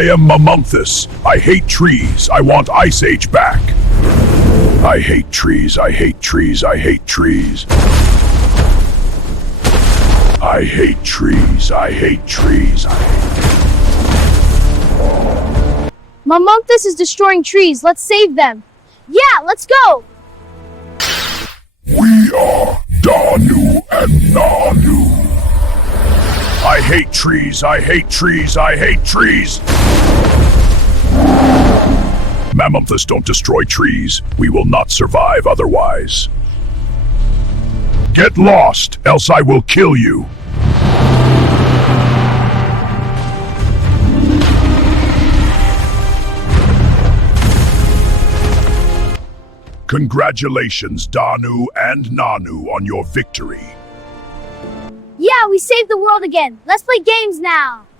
I am Mamonthus. I hate trees. I want Ice Age back. I hate trees. I hate trees. I hate trees. I hate trees. I hate trees. Mamonthus is destroying trees. Let's save them. Yeah, let's go. We are Danu and Nanu. I hate trees. I hate trees. I hate trees. Mamonthus, don't destroy trees. We will not survive otherwise. Get lost, else I will kill you. Congratulations, Danu and Nanu, on your victory. Yeah, we saved the world again. Let's play games now.